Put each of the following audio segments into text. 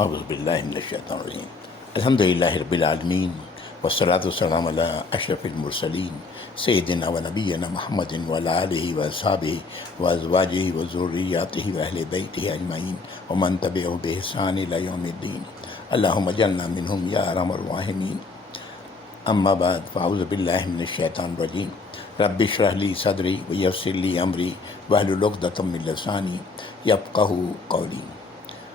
اعوذ باللہ من الشیطان الرجیم الحمد للہ رب العالمین والصلاة والسلام علی اشرف المرسلین سیدنا و نبینا محمد وعلی آلہ واصحابہ وازواجہ وذریاتہ واہل بیتہ اجمعین ومن تبعہم بإحسان الی یوم الدین اللہم اجعلنا منہم یا ارحم الراحمین اما بعد فاعوذ باللہ من الشیطان الرجیم رب اشرح لی صدری ویسر لی امری واحلل عقدۃ من لسانی یفقہوا قولی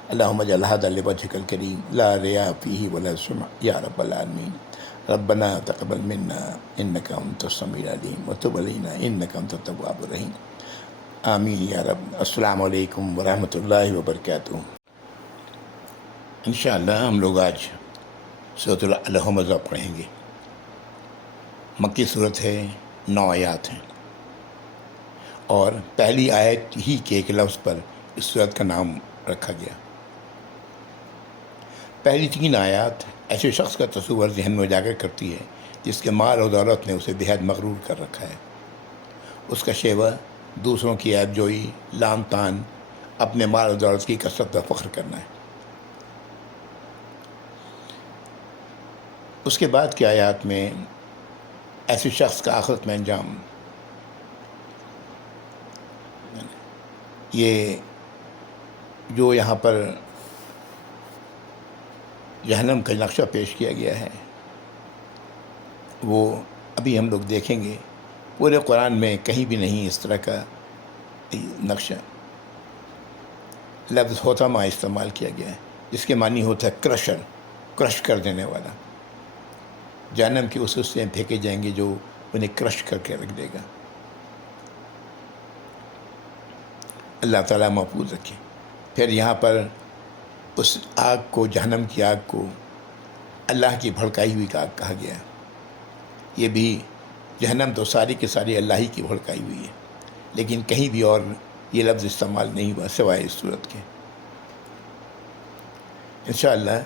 اللہم اجعل ھذا لوجھک الکریم لا ریاء فیہ ولا سمع یا رب العالمین ربنا تقبل منا انک انت السمیع العلیم وتب علینا انک انت التواب الرحیم آمین یا رب۔ السلام علیکم ورحمۃ اللہ وبرکاتہ۔ انشاءاللہ ہم لوگ آج سورۃ الہمزہ پڑھیں گے۔ مکی صورت ہے، 9 آیات ہیں، اور پہلی آیت ہی کے ایک لفظ پر اس صورت کا نام رکھا گیا۔ پہلی 3 آیات ایسے شخص کا تصور ذہن میں اجاگر کرتی ہے جس کے مال و دولت نے اسے بےحد مغرور کر رکھا ہے۔ اس کا شیوہ دوسروں کی عیب جوئی، لام تان، اپنے مال و دولت کی کثرت پر فخر کرنا ہے۔ اس کے بعد کی آیات میں ایسے شخص کا آخرت میں انجام، یہ جو یہاں پر جہنم کا نقشہ پیش کیا گیا ہے، وہ ابھی ہم لوگ دیکھیں گے۔ پورے قرآن میں کہیں بھی نہیں اس طرح کا نقشہ۔ لفظ حطمہ استعمال کیا گیا ہے جس کے معنی ہوتا ہے کرشر، کرش کر دینے والا۔ جہنم کی اس حصے میں پھینکے جائیں گے جو انہیں کرش کر کے رکھ دے گا۔ اللہ تعالیٰ محفوظ رکھے۔ پھر یہاں پر اس آگ کو، جہنم کی آگ کو، اللہ کی بھڑکائی ہوئی آگ کہا گیا ہے۔ یہ بھی جہنم تو ساری کی ساری اللہ ہی کی بھڑکائی ہوئی ہے، لیکن کہیں بھی اور یہ لفظ استعمال نہیں ہوا سوائے اس صورت کے۔ انشاءاللہ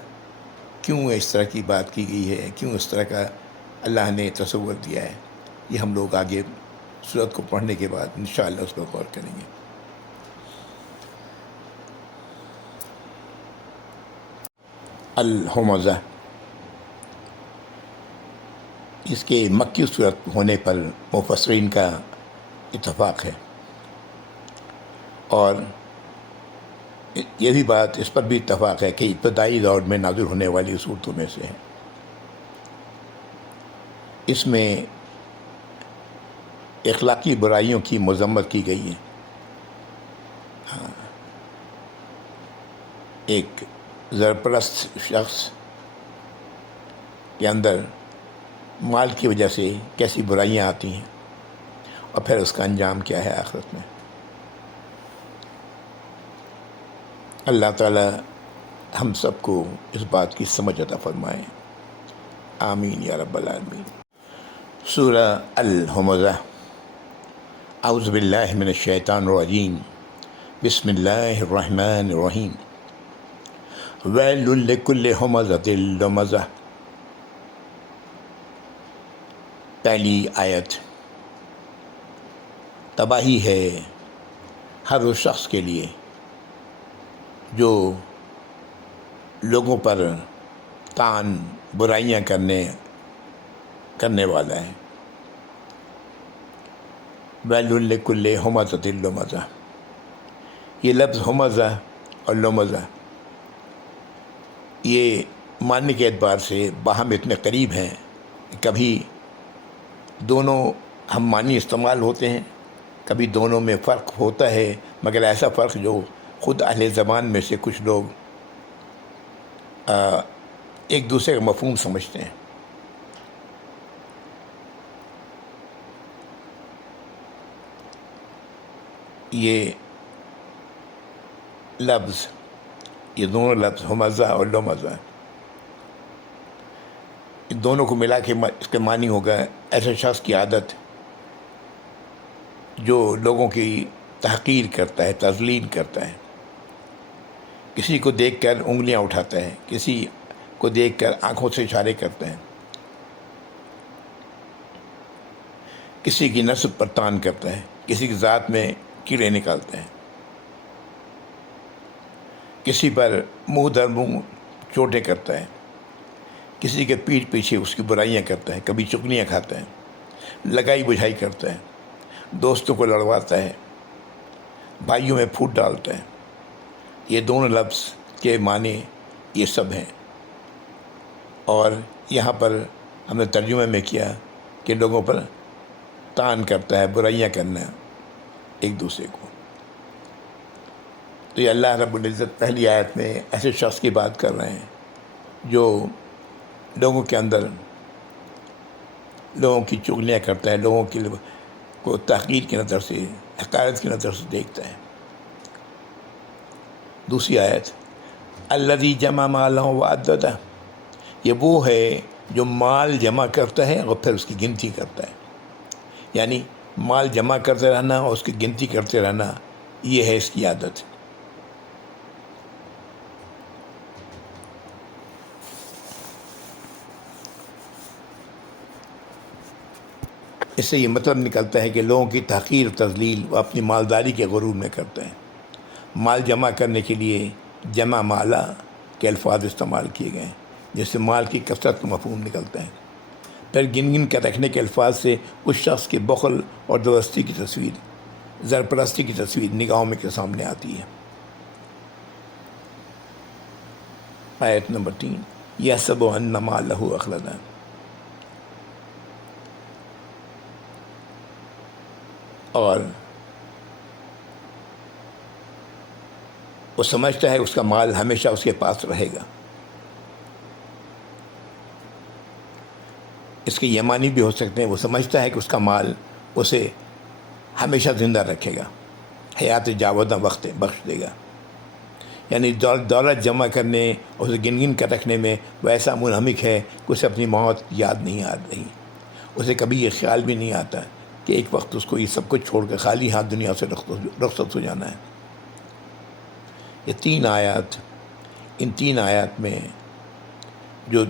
کیوں اس طرح کی بات کی گئی ہے، کیوں اس طرح کا اللہ نے تصور دیا ہے، یہ ہم لوگ آگے صورت کو پڑھنے کے بعد انشاءاللہ اس پر غور کریں گے۔ الہمزہ، اس کے مکی صورت ہونے پر مفسرین کا اتفاق ہے، اور یہ بھی بات اس پر بھی اتفاق ہے کہ ابتدائی دور میں نازل ہونے والی صورتوں میں سے ہے۔ اس میں اخلاقی برائیوں کی مذمت کی گئی ہے۔ ایک زرپرست شخص کے اندر مال کی وجہ سے کیسی برائیاں آتی ہیں، اور پھر اس کا انجام کیا ہے آخرت میں۔ اللہ تعالی ہم سب کو اس بات کی سمجھ عطا فرمائے، آمین یا رب العالمین۔ سورہ الہمزہ۔ اعوذ باللہ من الشیطان الرجیم، بسم اللہ الرحمن الرحیم۔ ویل لکل ہمزۃ لمزہ۔ پہلی آیت، تباہی ہے ہر اس شخص کے لیے جو لوگوں پر طعن، برائیاں کرنے والا ہے۔ ویل لکل ہمزۃ لمزہ، یہ لفظ ہمزہ اور لمزہ یہ معنی کے اعتبار سے باہم اتنے قریب ہیں، کبھی دونوں ہم معنی استعمال ہوتے ہیں، کبھی دونوں میں فرق ہوتا ہے، مگر ایسا فرق جو خود اہل زبان میں سے کچھ لوگ ایک دوسرے کا مفہوم سمجھتے ہیں۔ یہ لفظ، یہ دونوں لفظ ہمزہ اور لمزہ، ان دونوں کو ملا کے اس کے معنی ہوگا ایسے شخص کی عادت جو لوگوں کی تحقیر کرتا ہے، تذلیل کرتا ہے، کسی کو دیکھ کر انگلیاں اٹھاتا ہے، کسی کو دیکھ کر آنکھوں سے اشارے کرتا ہے، کسی کی نسب پر طعن کرتا ہے، کسی کی ذات میں کیڑے نکالتا ہے۔ کسی پر منہ در منہ چوٹیں کرتا ہے، کسی کے پیٹھ پیچھے اس کی برائیاں کرتا ہے، کبھی چغلیاں کھاتا ہے، لگائی بجھائی کرتا ہے، دوستوں کو لڑواتا ہے، بھائیوں میں پھوٹ ڈالتا ہے. یہ دونوں لفظ کے معنی یہ سب ہیں. اور یہاں پر ہم نے ترجمے میں کیا کہ لوگوں پر طعن کرتا ہے، برائیاں کرنا ایک دوسرے کو. تو یہ اللہ رب العزت پہلی آیت میں ایسے شخص کی بات کر رہے ہیں جو لوگوں کے اندر لوگوں کی چغلیاں کرتا ہے، لوگوں کو تحقیر کی نظر سے، حقارت کی نظر سے دیکھتا ہے. دوسری آیت الذی جمع مالا وعددہ، یہ وہ ہے جو مال جمع کرتا ہے اور پھر اس کی گنتی کرتا ہے. یعنی مال جمع کرتے رہنا اور اس کی گنتی کرتے رہنا، یہ ہے اس کی عادت. اس سے یہ مطلب نکلتا ہے کہ لوگوں کی تحقیر تذلیل وہ اپنی مالداری کے غرور میں کرتے ہیں. مال جمع کرنے کے لیے جمع مالا کے الفاظ استعمال کیے گئے ہیں، جس سے مال کی کثرت کا مفہوم نکلتا ہے. پھر گن گن کر رکھنے کے الفاظ سے اس شخص کے بخل اور دوستی کی تصویر، زرپرستی کی تصویر نگاہوں میں کے سامنے آتی ہے. آیت نمبر 3 یحسب ان مالہ اخلدہ، اور وہ سمجھتا ہے اس کا مال ہمیشہ اس کے پاس رہے گا. اس کے یہ معنی بھی ہو سکتے ہیں، وہ سمجھتا ہے کہ اس کا مال اسے ہمیشہ زندہ رکھے گا، حیات جاودہ وقت بخش دے گا. یعنی دولت جمع کرنے اور اسے گن گن کر رکھنے میں وہ ایسا منہمک ہے کہ اسے اپنی موت یاد نہیں آ رہی. اسے کبھی یہ خیال بھی نہیں آتا کہ ایک وقت اس کو یہ سب کچھ چھوڑ کر خالی ہاتھ دنیا سے رخصت ہو جانا ہے. یہ 3 آیات، ان 3 آیات میں جو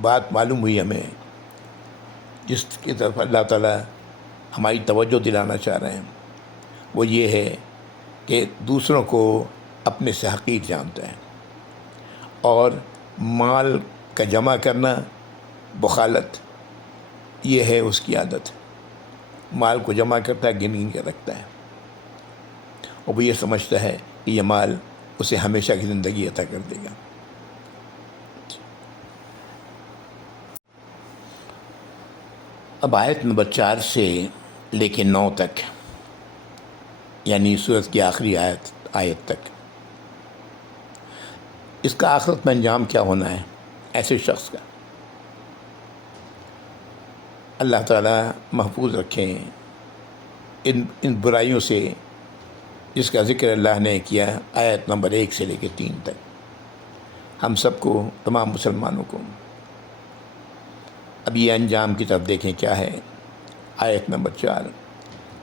بات معلوم ہوئی ہمیں، جس کی طرف اللہ تعالیٰ ہماری توجہ دلانا چاہ رہے ہیں، وہ یہ ہے کہ دوسروں کو اپنے سے حقیر جانتا ہے، اور مال کا جمع کرنا، بخالت، یہ ہے اس کی عادت. مال کو جمع کرتا ہے، گن گن کے رکھتا ہے، اور وہ یہ سمجھتا ہے کہ یہ مال اسے ہمیشہ کی زندگی عطا کر دے گا. اب آیت نمبر 4 سے لے کے 9 تک، یعنی سورت کی آخری آیت تک، اس کا آخرت میں انجام کیا ہونا ہے ایسے شخص کا. اللہ تعالیٰ محفوظ رکھیں ان برائیوں سے جس کا ذکر اللہ نے کیا آیت نمبر 1 سے لے کے 3 تک. ہم سب کو، تمام مسلمانوں کو. اب یہ انجام کی طرف دیکھیں کیا ہے. آیت نمبر 4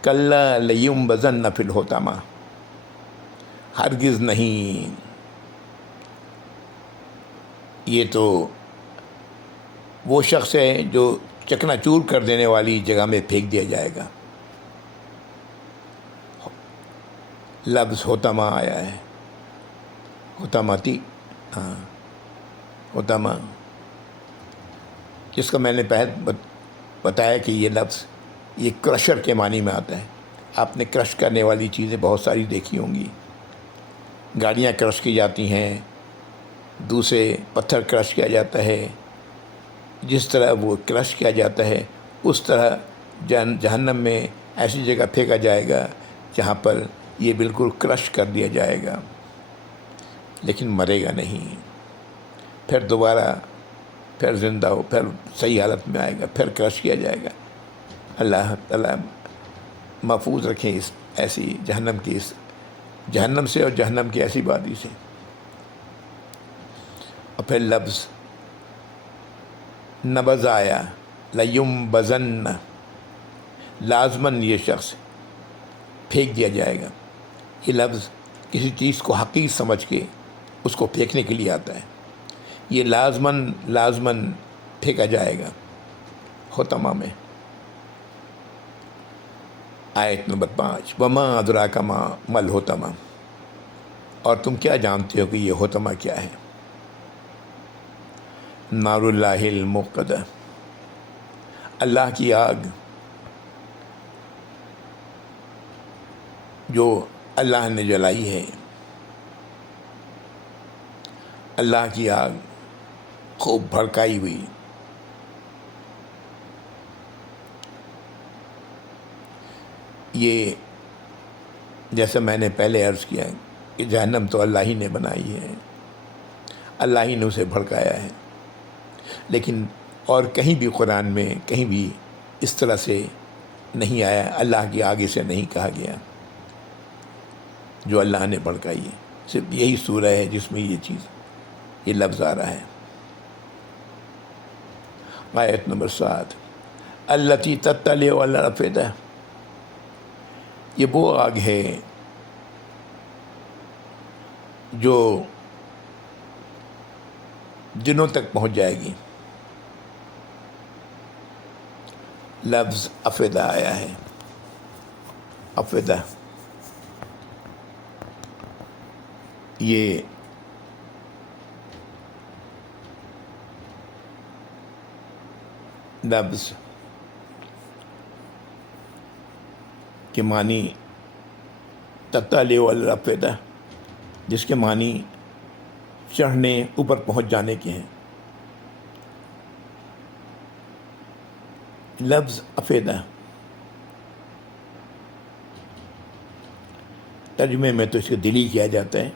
کلا لیمبذن فی الحطمہ، ہرگز نہیں، یہ تو وہ شخص ہے جو چکنا چور کر دینے والی جگہ میں پھینک دیا جائے گا. لفظ حطمہ آیا ہے، حطمتی، ہاں حطمہ، جس کا میں نے پہلے بتایا کہ یہ لفظ یہ کرشر کے معنی میں آتا ہے. آپ نے کرش کرنے والی چیزیں بہت ساری دیکھی ہوں گی. گاڑیاں کرش کی جاتی ہیں، دوسرے پتھر کرش کیا جاتا ہے. جس طرح وہ کرش کیا جاتا ہے اس طرح جہنم میں ایسی جگہ پھینکا جائے گا جہاں پر یہ بالکل کرش کر دیا جائے گا، لیکن مرے گا نہیں. پھر دوبارہ پھر زندہ ہو، پھر صحیح حالت میں آئے گا، پھر کرش کیا جائے گا. اللہ تعالیٰ محفوظ رکھیں اس ایسی جہنم کی، اس جہنم سے اور جہنم کی ایسی وادی سے. اور پھر لفظ نبض آیا، لیمبذن، لازماً یہ شخص پھینک دیا جائے گا. یہ لفظ کسی چیز کو حقیر سمجھ کے اس کو پھینکنے کے لیے آتا ہے. یہ لازماً پھینکا جائے گا حطمہ میں. آیت نمبر 5 وما ادراک ما الحطمہ، اور تم کیا جانتے ہو کہ یہ حطمہ کیا ہے؟ نار اللہ الموقدہ، اللہ کی آگ جو اللہ نے جلائی ہے، اللہ کی آگ خوب بھڑکائی ہوئی۔ یہ جیسے میں نے پہلے عرض کیا کہ جہنم تو اللہ ہی نے بنائی ہے، اللہ ہی نے اسے بھڑکایا ہے، لیکن اور کہیں بھی قرآن میں کہیں بھی اس طرح سے نہیں آیا، اللہ کی آگے سے نہیں کہا گیا جو اللہ نے بھڑکائی ہے۔ صرف یہی سورہ ہے جس میں یہ لفظ آ رہا ہے۔ آیت نمبر 7، التی تطلع علی الافئدہ، یہ وہ آگ ہے جو دلوں تک پہنچ جائے گی۔ لفظ افئدہ آیا ہے، افئدہ یہ لفظ کے معنی تطلع علی الافئدہ، جس کے معنی چڑھنے، اوپر پہنچ جانے کے ہیں۔ لفظ افئدہ ترجمے میں تو اس کو دلی کیا جاتا ہے،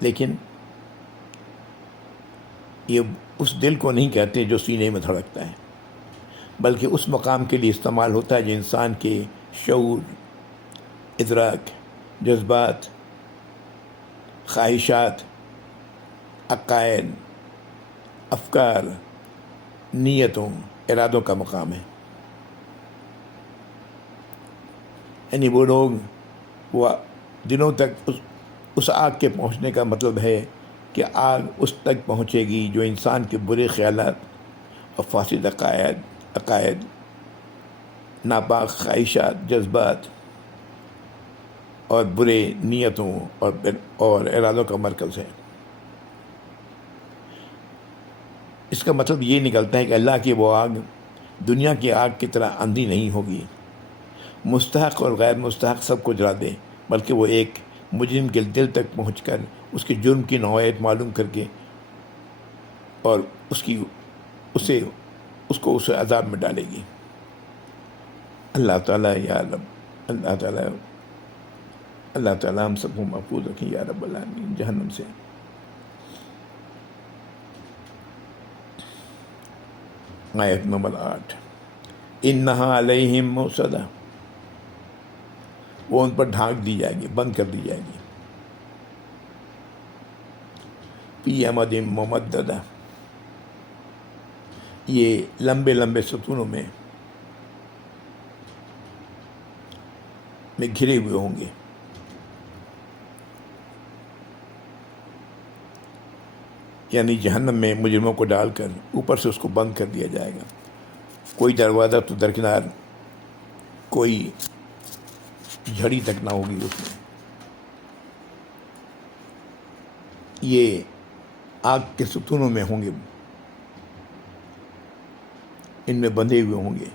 لیکن یہ اس دل کو نہیں کہتے جو سینے میں دھڑکتا ہے، بلکہ اس مقام کے لیے استعمال ہوتا ہے جو انسان کے شعور، ادراک، جذبات، خواہشات، عقائد، افکار، نیتوں، ارادوں کا مقام ہے۔ یعنی وہ لوگ وہ دنوں تک اس آگ کے پہنچنے کا مطلب ہے کہ آگ اس تک پہنچے گی جو انسان کے برے خیالات اور فاسد عقائد، ناپاک خواہشات، جذبات اور برے نیتوں اور ارادوں کا مرکز ہے۔ اس کا مطلب یہ نکلتا ہے کہ اللہ کی وہ آگ دنیا کی آگ کی طرح اندھی نہیں ہوگی، مستحق اور غیر مستحق سب کو جلا دے، بلکہ وہ ایک مجرم کے دل تک پہنچ کر اس کے جرم کی نوعیت معلوم کر کے اور اس کو اس عذاب میں ڈالے گی۔ اللہ تعالیٰ یا رب، اللہ تعالیٰ ہم سب کو محفوظ رکھیں یا رب العالمین جہنم سے۔ آیت نمبر 8، انہا علیہم موصدہ، وہ ان پر ڈھانک دی جائے گی، بند کر دی جائے گی۔ فی امد ممددہ، یہ لمبے لمبے ستونوں میں گھرے ہوئے ہوں گے۔ یعنی جہنم میں مجرموں کو ڈال کر اوپر سے اس کو بند کر دیا جائے گا، کوئی دروازہ تو درکنار، کوئی جھڑی تک نہ ہوگی اس میں۔ یہ آگ کے ستونوں میں ہوں گے، ان میں بندھے ہوئے ہوں گے۔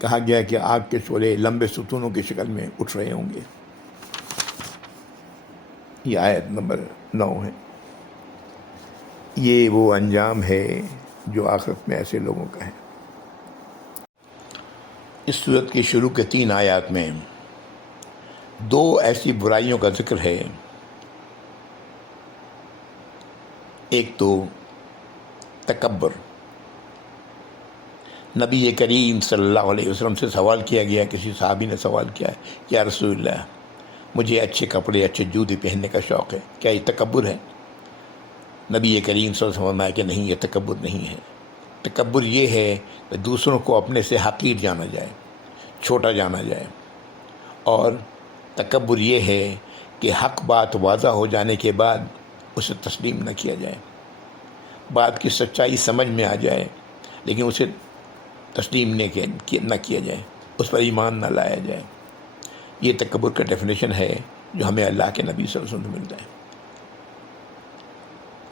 کہا گیا کہ آگ کے شعلے لمبے ستونوں کی شکل میں اٹھ رہے ہوں گے۔ یہ آیت نمبر 9 ہے۔ یہ وہ انجام ہے جو آخرت میں ایسے لوگوں کا ہے۔ اس سورت کی شروع کے 3 آیات میں 2 ایسی برائیوں کا ذکر ہے۔ ایک تو تکبر، نبی کریم صلی اللہ علیہ وسلم سے سوال کیا گیا، کسی صحابی نے سوال کیا، یا رسول اللہ مجھے اچھے کپڑے، اچھے جوتے پہننے کا شوق ہے، کیا یہ تکبر ہے؟ نبی کریم صلی اللہ علیہ وسلم فرمایا کہ نہیں، یہ تکبر نہیں ہے۔ تکبر یہ ہے کہ دوسروں کو اپنے سے حقیر جانا جائے، چھوٹا جانا جائے، اور تکبر یہ ہے کہ حق بات واضح ہو جانے کے بعد اسے تسلیم نہ کیا جائے، بات کی سچائی سمجھ میں آ جائے لیکن اسے تسلیم نہ کیا جائے، اس پر ایمان نہ لایا جائے۔ یہ تکبر کا ڈیفینیشن ہے جو ہمیں اللہ کے نبی صلی اللہ علیہ وسلم سے ملتا ہے.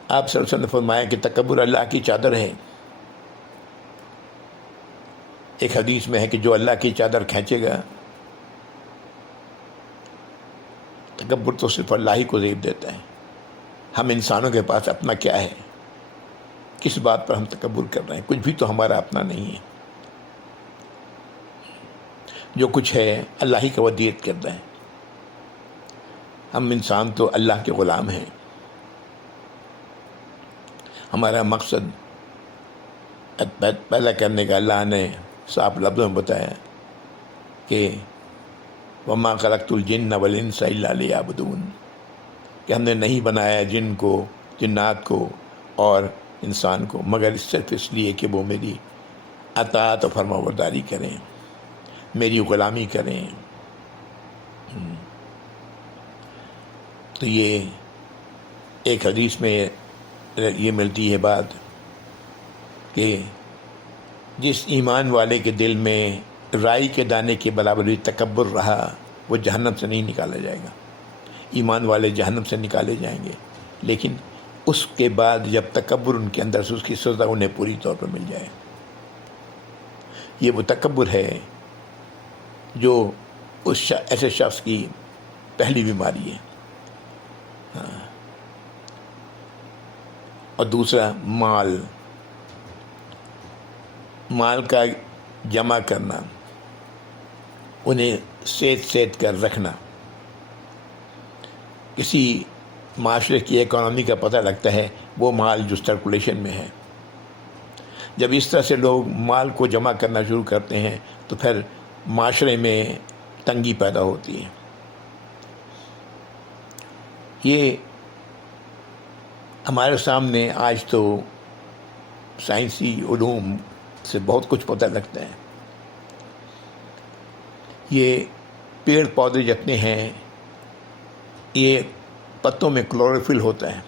آپ صلی اللہ علیہ وسلم نے فرمایا کہ تکبر اللہ کی چادر ہے. ایک حدیث میں ہے کہ جو اللہ کی چادر کھینچے گا، تکبر تو صرف اللہ ہی کو زیب دیتا ہے. ہم انسانوں کے پاس اپنا کیا ہے؟ کس بات پر ہم تکبر کر رہے ہیں؟ کچھ بھی تو ہمارا اپنا نہیں ہے. جو کچھ ہے اللہ ہی کا ودیت کرتا ہے. ہم انسان تو اللہ کے غلام ہیں. ہمارا مقصد پیدا کرنے کا اللہ نے صاف لفظوں میں بتایا کہ وَمَا خَلَقْتُ الْجِنَّ وَالْإِنسَ إِلَّا لِيَعْبُدُونِ، کہ ہم نے نہیں بنایا جن کو، جنات کو اور انسان کو مگر صرف اس لیے کہ وہ میری اطاعت و فرما برداری کریں، میری غلامی کریں. تو یہ ایک حدیث میں یہ ملتی ہے بات کہ جس ایمان والے کے دل میں رائی کے دانے کے برابر بھی تکبر رہا، وہ جہنم سے نہیں نکالا جائے گا. ایمان والے جہنم سے نکالے جائیں گے، لیکن اس کے بعد جب تکبر ان کے اندر سے، اس کی سزا انہیں پوری طور پر مل جائے. یہ وہ تکبر ہے جو اس ایسے شخص کی پہلی بیماری ہے. اور دوسرا مال کا جمع کرنا، انہیں سیت کر رکھنا. کسی معاشرے کی اکانومی کا پتہ لگتا ہے وہ مال جو سرکولیشن میں ہے. جب اس طرح سے لوگ مال کو جمع کرنا شروع کرتے ہیں تو پھر معاشرے میں تنگی پیدا ہوتی ہے. یہ ہمارے سامنے آج تو سائنسی علوم سے بہت کچھ پتہ لگتا ہے. یہ پیڑ پودے جتنے ہیں، یہ پتوں میں کلوروفل ہوتا ہے،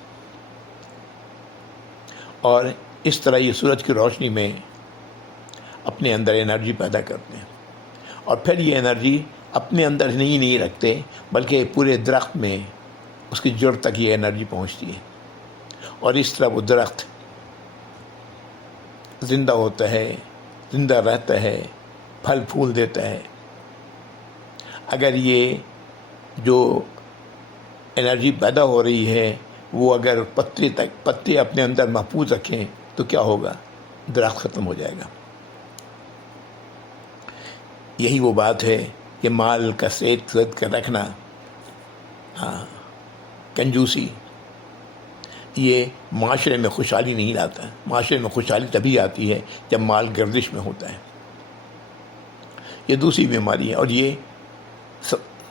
اور اس طرح یہ سورج کی روشنی میں اپنے اندر انرجی پیدا کرتے ہیں، اور پھر یہ انرجی اپنے اندر نہیں رکھتے بلکہ پورے درخت میں اس کی جڑ تک یہ انرجی پہنچتی ہے، اور اس طرح وہ درخت زندہ ہوتا ہے، زندہ رہتا ہے، پھل پھول دیتا ہے. اگر یہ جو انرجی پیدا ہو رہی ہے وہ اگر پتے اپنے اندر محفوظ رکھیں تو کیا ہوگا؟ درخت ختم ہو جائے گا. یہی وہ بات ہے کہ مال کا سیت کر رکھنا، کنجوسی، یہ معاشرے میں خوشحالی نہیں لاتا. معاشرے میں خوشحالی تبھی آتی ہے جب مال گردش میں ہوتا ہے. یہ دوسری بیماری ہے، اور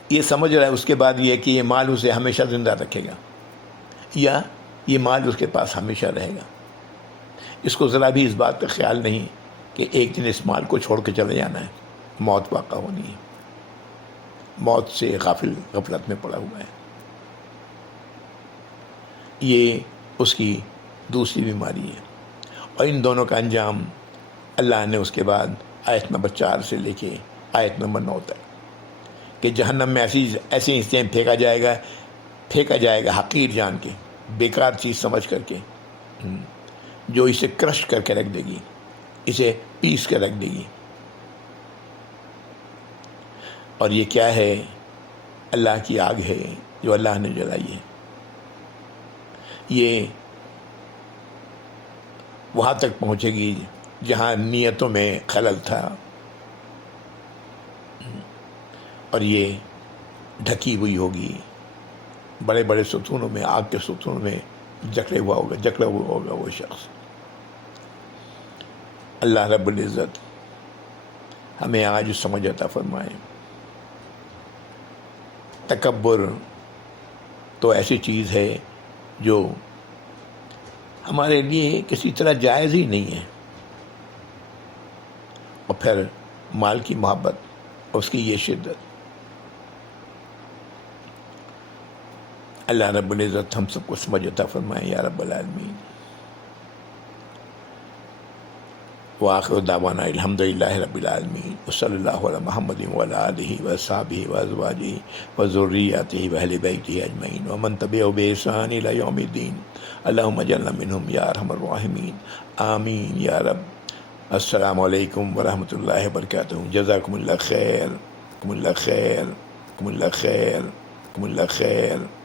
یہ سمجھ رہا ہے اس کے بعد یہ کہ یہ مال اسے ہمیشہ زندہ رکھے گا، یا یہ مال اس کے پاس ہمیشہ رہے گا. اس کو ذرا بھی اس بات کا خیال نہیں کہ ایک دن اس مال کو چھوڑ کے چلے جانا ہے، موت واقع ہونی ہے. موت سے غفلت میں پڑا ہوا ہے. یہ اس کی دوسری بیماری ہے. اور ان دونوں کا انجام اللہ نے اس کے بعد آیت نمبر 4 سے لے کے آیت نمبر 9 تک کہ جہنم میں ایسی چیزیں پھینکا جائے گا حقیر جان کے، بیکار چیز سمجھ کر کے، جو اسے کرش کر کے رکھ دے گی، اسے پیس کے رکھ دے گی. اور یہ کیا ہے؟ اللہ کی آگ ہے جو اللہ نے جلائی ہے. یہ وہاں تک پہنچے گی جہاں نیتوں میں خلل تھا، اور یہ ڈھکی ہوئی ہوگی. بڑے بڑے ستونوں میں، آگ کے ستونوں میں جکڑا ہوا ہوگا وہ شخص. اللہ رب العزت ہمیں آج سمجھ عطا فرمائے. تکبر تو ایسی چیز ہے جو ہمارے لیے کسی طرح جائز ہی نہیں ہے. اور پھر مال کی محبت اور اس کی یہ شدت. اللہ رب العزت ہم سب کو سمجھ عطا فرمائے یا رب العالمین. وآخر دعوانا الحمد للہ رب العالمین وصلی اللہ علی محمد وعلی آلہ وصحبہ وازواجہ وذریاتہ واہل بیتہ اجمعین ومن تبعہم بإحسان الی یوم الدین اللہم اجعلنا منہم یا ارحم الراحمین آمین یا رب۔ السلام علیکم ورحمۃ اللہ وبرکاتہ۔ جزاکم اللہ خیر، کم اللہ خیر، کم اللہ خیر، کم اللہ خیر۔